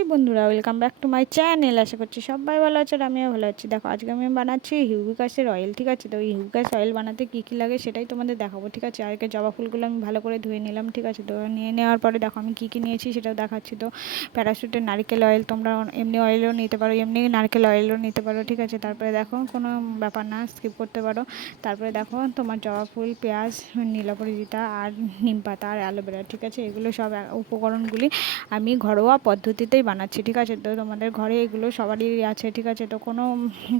High বন্ধুরা welcome back to my channel আশা করছি সবাই ভালো আছে আর আমিও ভালো আছি। দেখো, আজকে আমি বানাচ্ছি হিউবিকাসের অয়েল ঠিক আছে? তো এই হিউবিকাস অয়েল বানাতে কী কী লাগে সেটাই তোমাদের দেখাবো, ঠিক আছে? আজকে জবা ফুলগুলো আমি ভালো করে ধুয়ে নিলাম, ঠিক আছে? তো নিয়ে নেওয়ার পরে দেখো, আমি কী কী নিয়েছি সেটাও দেখাচ্ছি। তো প্যারাশুটের নারকেল অয়েল তোমরা এমনি অয়েলও নিতে পারো, এমনি নারকেল অয়েলও নিতে পারো, ঠিক আছে? তারপরে দেখো, কোনো ব্যাপার না স্কিপ করতে পারো। তারপরে দেখো, তোমার জবা ফুল, পেঁয়াজ নীলাপরিজিতা আর নিম পাতা আর অ্যালোভেরা, ঠিক আছে? এগুলো সব উপকরণগুলি আমি ঘরোয়া পদ্ধতিতেই বানাচ্ছি ঠিক আছে? তো তোমাদের ঘরে এগুলো সবারই আছে ঠিক আছে? তো কোনো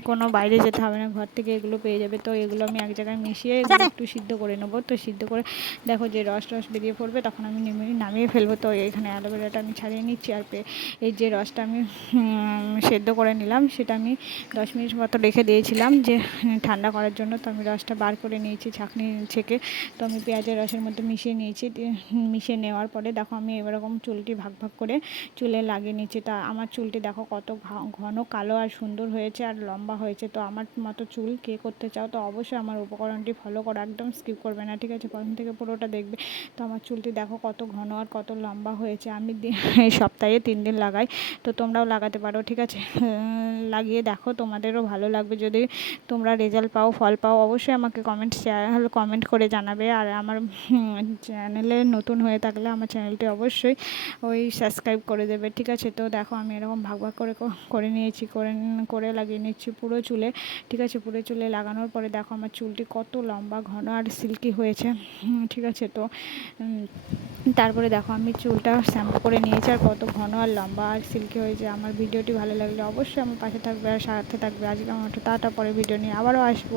কোনো বাইরে যেতে হবে না ঘর থেকে এগুলো পেয়ে যাবে। তো এগুলো আমি এক জায়গায় মিশিয়ে এগুলো একটু সিদ্ধ করে নেব। তো সিদ্ধ করে দেখো যে রস রস বেরিয়ে পড়বে তখন আমি নেমে নামিয়ে ফেলব। তো এখানে অ্যালোভেরাটা আমি ছাড়িয়ে নিচ্ছি আর পেয়ে এই যে রসটা আমি সেদ্ধ করে নিলাম সেটা আমি দশ মিনিট মতো রেখে দিয়েছিলাম যে ঠান্ডা করার জন্য। তো আমি রসটা বার করে নিয়েছি ছাঁকনি ছেঁকে। তো আমি পেঁয়াজের রসের মধ্যে মিশিয়ে নিয়েছি মিশিয়ে নেওয়ার পরে দেখো আমি এরকম চুলটি ভাগ ভাগ করে চুলে লাগিয়ে নিচ্ছি তা আমার চুলটি দেখো কত ঘন কালো আর সুন্দর হয়েছে আর লম্বা হয়েছে। তো আমার মতো চুল কে করতে চাও, তো অবশ্যই আমার উপকরণটি ফলো করো, একদম স্কিপ করবে না, ঠিক আছে? প্রথম থেকে পুরোটা দেখবে। তো আমার চুলটি দেখো কত ঘন আর কত লম্বা হয়েছে। আমি সপ্তাহে তিন দিন লাগাই, তো তোমরাও লাগাতে পারো, ঠিক আছে? লাগিয়ে দেখো, তোমাদেরও ভালো লাগবে। যদি তোমরা রেজাল্ট পাও, ফল পাও, অবশ্যই আমাকে কমেন্ট শেয়ার কমেন্ট করে জানাবে। আর আমার চ্যানেলে নতুন হয়ে থাকলে আমার চ্যানেলটি অবশ্যই ওই সাবস্ক্রাইব করে দেবে, ঠিক আছে? তো দেখো, আমি এরকম ভাগ ভাগ করে করে নিয়েছি, করে করে লাগিয়ে নিচ্ছি পুরো চুলে। ঠিক আছে, পুরো চুলে লাগানোর পরে দেখো আমার চুলটি কত লম্বা, ঘন আর সিল্কি হয়েছে। ঠিক আছে, তো তারপরে দেখো আমি চুলটা শ্যাম্পু করে নিয়েছি আর কত ঘন আর লম্বা আর সিল্কি হয়েছে। আমার ভিডিওটি ভালো লাগলে অবশ্যই আমার পাশে থাকবে আর সাথে থাকবে। আজকে আমার টাটা পরে ভিডিও নিয়ে আবারও আসব।